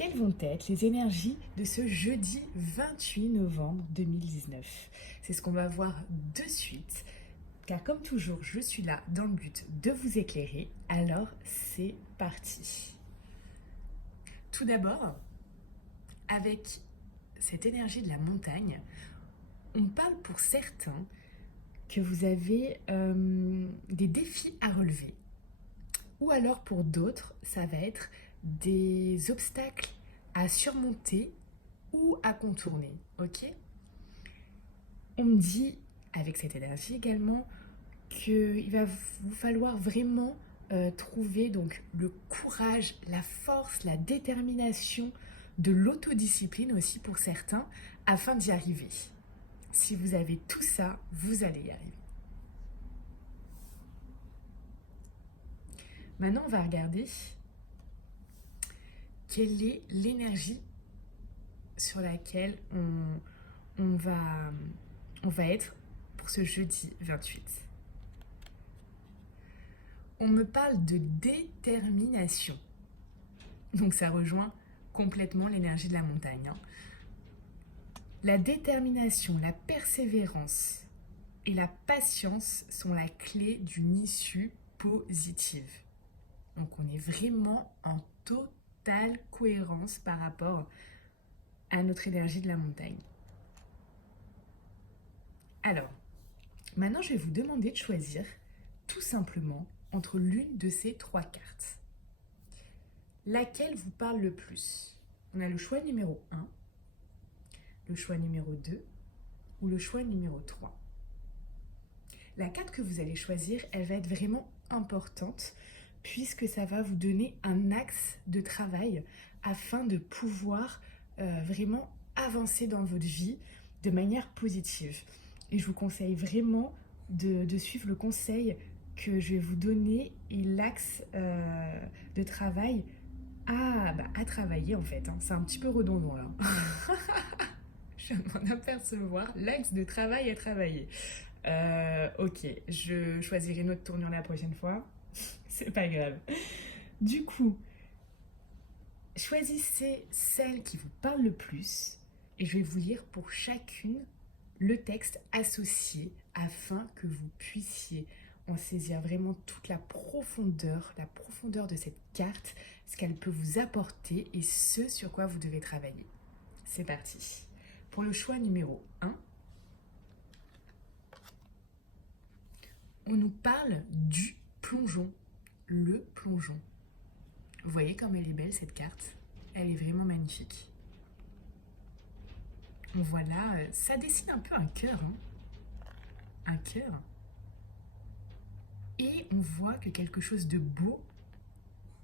Quelles vont être les énergies de ce jeudi 28 novembre 2019? C'est ce qu'on va voir de suite, car comme toujours, je suis là dans le but de vous éclairer, alors c'est parti. Tout d'abord, avec cette énergie de la montagne, on parle pour certains que vous avez des défis à relever, ou alors pour d'autres, ça va être des obstacles à surmonter ou à contourner, ok? On me dit, avec cette énergie également, qu'il va vous falloir vraiment trouver donc le courage, la force, la détermination, de l'autodiscipline aussi pour certains, afin d'y arriver. Si vous avez tout ça, vous allez y arriver. Maintenant, on va regarder quelle est l'énergie sur laquelle on va être pour ce jeudi 28. On me parle de détermination. Donc ça rejoint complètement l'énergie de la montagne. La détermination, la persévérance et la patience sont la clé d'une issue positive. Donc on est vraiment en totale cohérence par rapport à notre énergie de la montagne. Alors, maintenant je vais vous demander de choisir tout simplement entre l'une de ces trois cartes. Laquelle vous parle le plus? On a le choix numéro 1, le choix numéro 2 ou le choix numéro 3. La carte que vous allez choisir, elle va être vraiment importante puisque ça va vous donner un axe de travail afin de pouvoir vraiment avancer dans votre vie de manière positive. Et je vous conseille vraiment de suivre le conseil que je vais vous donner et l'axe de travail à travailler en fait. C'est un petit peu redondant là. Je viens de m'en apercevoir. L'axe de travail à travailler. Ok, je choisirai une autre tournure la prochaine fois. C'est pas grave. Du coup, choisissez celle qui vous parle le plus et je vais vous lire pour chacune le texte associé afin que vous puissiez en saisir vraiment toute la profondeur de cette carte, ce qu'elle peut vous apporter et ce sur quoi vous devez travailler. C'est parti. Pour le choix numéro 1, on nous parle du plongeon, le plongeon. Vous voyez comme elle est belle cette carte? Elle est vraiment magnifique. On voit là, ça dessine un peu un cœur, un cœur. Et on voit que quelque chose de beau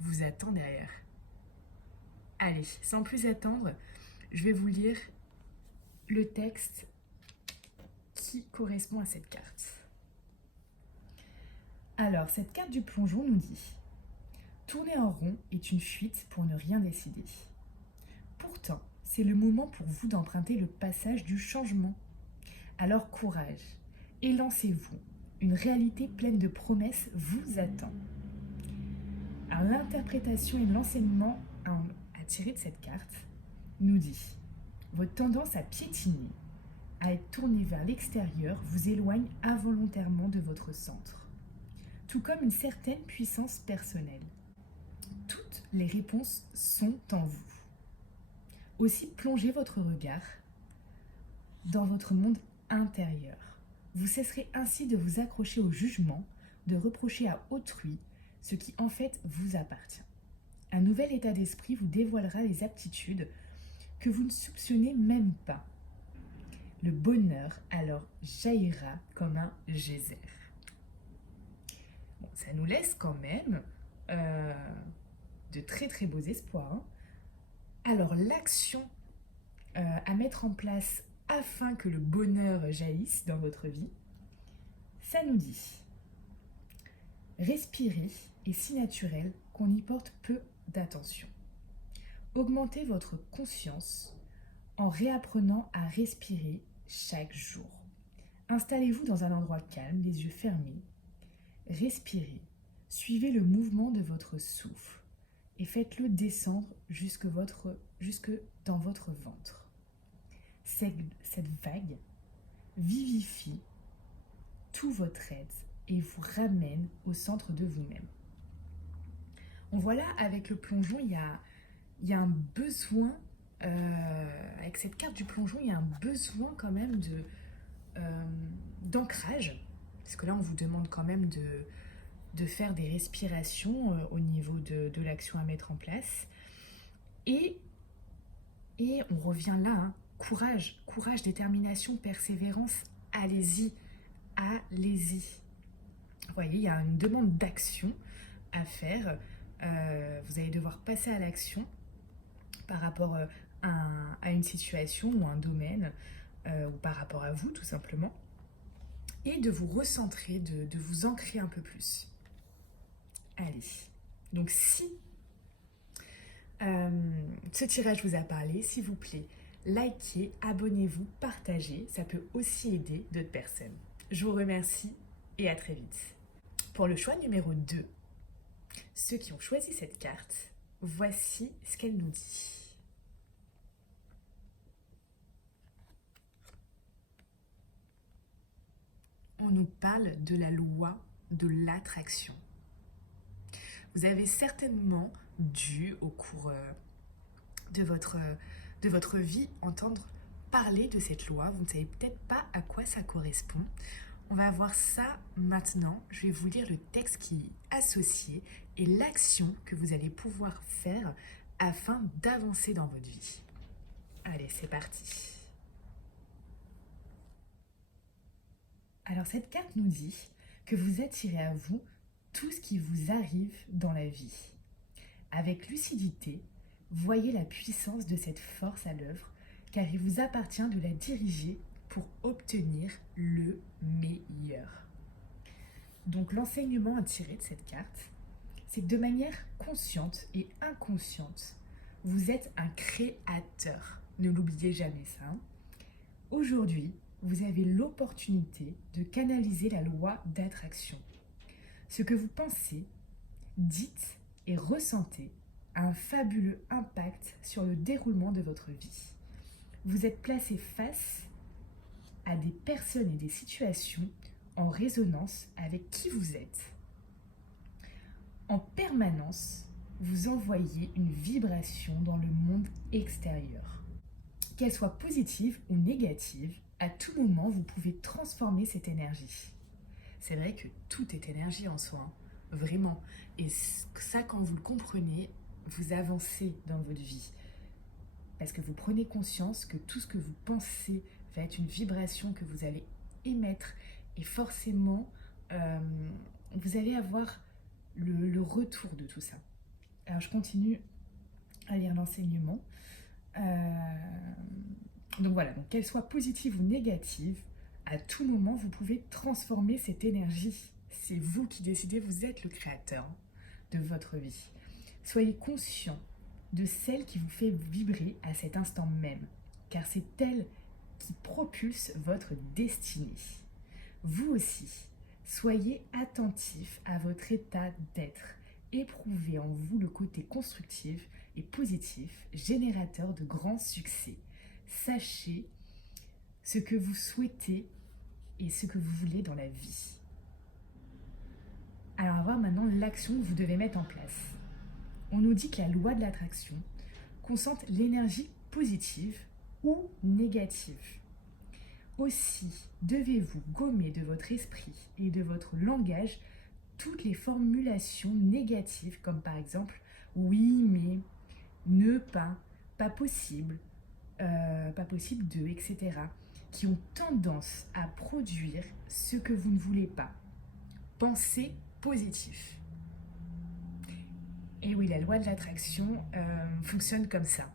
vous attend derrière. Allez, sans plus attendre, je vais vous lire le texte qui correspond à cette carte. Alors, cette carte du plongeon nous dit: tourner en rond est une fuite pour ne rien décider. Pourtant, c'est le moment pour vous d'emprunter le passage du changement. Alors courage et lancez-vous. Une réalité pleine de promesses vous attend. Alors, l'interprétation et l'enseignement à tirer de cette carte nous dit: votre tendance à piétiner, à être tourné vers l'extérieur, vous éloigne involontairement de votre centre, tout comme une certaine puissance personnelle. Toutes les réponses sont en vous. Aussi, plongez votre regard dans votre monde intérieur. Vous cesserez ainsi de vous accrocher au jugement, de reprocher à autrui ce qui en fait vous appartient. Un nouvel état d'esprit vous dévoilera les aptitudes que vous ne soupçonnez même pas. Le bonheur alors jaillira comme un geyser. Bon, ça nous laisse quand même de très très beaux espoirs. Alors l'action à mettre en place afin que le bonheur jaillisse dans votre vie, ça nous dit: respirer est si naturel qu'on y porte peu d'attention. Augmentez votre conscience en réapprenant à respirer chaque jour. Installez-vous dans un endroit calme, les yeux fermés. Respirez, suivez le mouvement de votre souffle et faites-le descendre jusque dans votre ventre. Cette vague vivifie tout votre être et vous ramène au centre de vous-même. On voit là, avec le plongeon, il y a un besoin, avec cette carte du plongeon, il y a un besoin quand même d'ancrage, parce que là, on vous demande quand même de faire des respirations au niveau de l'action à mettre en place. Et on revient là, hein, courage, détermination, persévérance, allez-y. Vous voyez, il y a une demande d'action à faire. Vous allez devoir passer à l'action par rapport à une situation ou un domaine, ou par rapport à vous tout simplement, et de vous recentrer, de vous ancrer un peu plus. Allez, donc si ce tirage vous a parlé, s'il vous plaît, likez, abonnez-vous, partagez, ça peut aussi aider d'autres personnes. Je vous remercie et à très vite. Pour le choix numéro 2, ceux qui ont choisi cette carte, voici ce qu'elle nous dit. On nous parle de la loi de l'attraction. Vous avez certainement dû, au cours de votre vie, entendre parler de cette loi. Vous ne savez peut-être pas à quoi ça correspond. On va voir ça maintenant. Je vais vous lire le texte qui est associé et l'action que vous allez pouvoir faire afin d'avancer dans votre vie. Allez, c'est parti. Alors cette carte nous dit que vous attirez à vous tout ce qui vous arrive dans la vie. Avec lucidité, voyez la puissance de cette force à l'œuvre, car il vous appartient de la diriger pour obtenir le meilleur. Donc l'enseignement à tirer de cette carte, c'est que de manière consciente et inconsciente, vous êtes un créateur. Ne l'oubliez jamais ça. Aujourd'hui, vous avez l'opportunité de canaliser la loi d'attraction. Ce que vous pensez, dites et ressentez a un fabuleux impact sur le déroulement de votre vie. Vous êtes placé face à des personnes et des situations en résonance avec qui vous êtes. En permanence, vous envoyez une vibration dans le monde extérieur. Qu'elle soit positive ou négative, à tout moment, vous pouvez transformer cette énergie. C'est vrai que tout est énergie en soi, hein, vraiment. Et ça, quand vous le comprenez, vous avancez dans votre vie. Parce que vous prenez conscience que tout ce que vous pensez va être une vibration que vous allez émettre. Et forcément, vous allez avoir le retour de tout ça. Alors, je continue à lire l'enseignement. Donc voilà, donc qu'elle soit positive ou négative, à tout moment, vous pouvez transformer cette énergie. C'est vous qui décidez, vous êtes le créateur de votre vie. Soyez conscient de celle qui vous fait vibrer à cet instant même, car c'est elle qui propulse votre destinée. Vous aussi, soyez attentif à votre état d'être. Éprouvez en vous le côté constructif et positif, générateur de grands succès. Sachez ce que vous souhaitez et ce que vous voulez dans la vie. Alors, on va voir maintenant l'action que vous devez mettre en place. On nous dit que la loi de l'attraction concentre l'énergie positive ou négative. Aussi, devez-vous gommer de votre esprit et de votre langage toutes les formulations négatives, comme par exemple « oui, mais »,« ne pas possible »,« pas possible de », etc., qui ont tendance à produire ce que vous ne voulez pas. Pensez positif. Et oui, la loi de l'attraction fonctionne comme ça.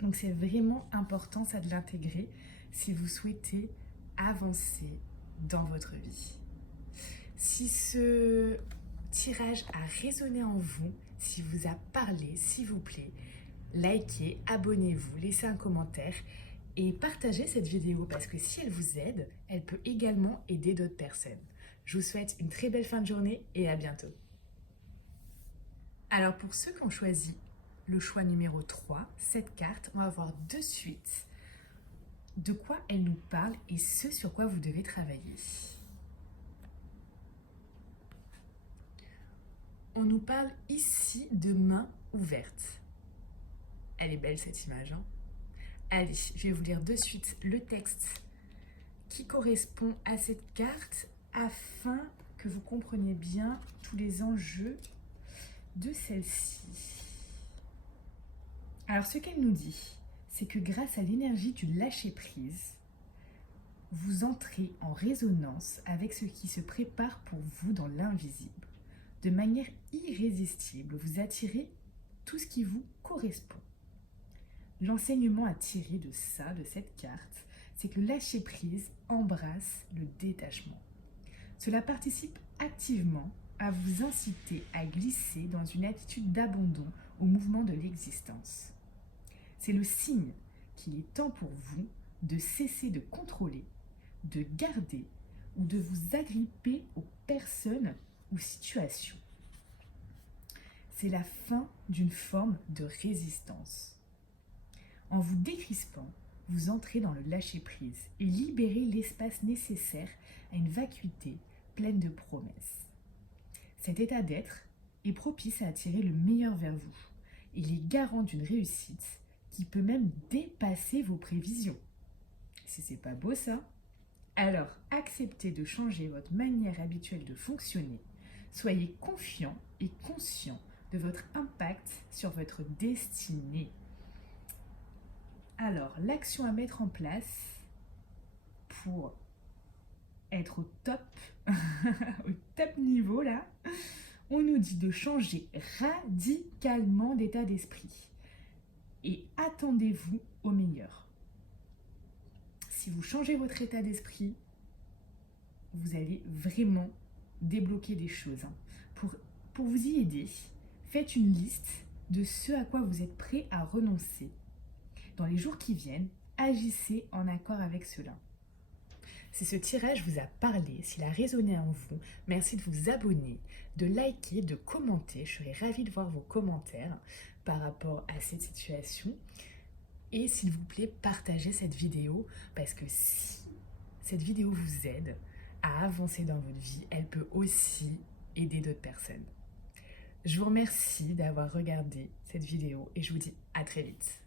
Donc c'est vraiment important ça de l'intégrer si vous souhaitez avancer dans votre vie. Si ce tirage a résonné en vous, s'il vous a parlé, s'il vous plaît, likez, abonnez-vous, laissez un commentaire et partagez cette vidéo parce que si elle vous aide, elle peut également aider d'autres personnes. Je vous souhaite une très belle fin de journée et à bientôt. Alors pour ceux qui ont choisi le choix numéro 3, cette carte, on va voir de suite de quoi elle nous parle et ce sur quoi vous devez travailler. On nous parle ici de main ouverte. Elle est belle cette image, hein? Allez, je vais vous lire de suite le texte qui correspond à cette carte afin que vous compreniez bien tous les enjeux de celle-ci. Alors ce qu'elle nous dit, c'est que grâce à l'énergie du lâcher-prise, vous entrez en résonance avec ce qui se prépare pour vous dans l'invisible. De manière irrésistible, vous attirez tout ce qui vous correspond. L'enseignement à tirer de ça, de cette carte, c'est que le lâcher-prise embrasse le détachement. Cela participe activement à vous inciter à glisser dans une attitude d'abandon au mouvement de l'existence. C'est le signe qu'il est temps pour vous de cesser de contrôler, de garder ou de vous agripper aux personnes ou situations. C'est la fin d'une forme de résistance. En vous décrispant, vous entrez dans le lâcher-prise et libérez l'espace nécessaire à une vacuité pleine de promesses. Cet état d'être est propice à attirer le meilleur vers vous. Il est garant d'une réussite qui peut même dépasser vos prévisions. Si c'est pas beau ça? Alors acceptez de changer votre manière habituelle de fonctionner. Soyez confiant et conscient de votre impact sur votre destinée. Alors, l'action à mettre en place pour être au top, au top niveau là, on nous dit de changer radicalement d'état d'esprit et attendez-vous au meilleur. Si vous changez votre état d'esprit, vous allez vraiment débloquer des choses. Pour vous y aider, faites une liste de ce à quoi vous êtes prêt à renoncer. Dans les jours qui viennent, agissez en accord avec cela. Si ce tirage vous a parlé, s'il a résonné en vous, merci de vous abonner, de liker, de commenter. Je serai ravie de voir vos commentaires par rapport à cette situation. Et s'il vous plaît, partagez cette vidéo parce que si cette vidéo vous aide à avancer dans votre vie, elle peut aussi aider d'autres personnes. Je vous remercie d'avoir regardé cette vidéo et je vous dis à très vite.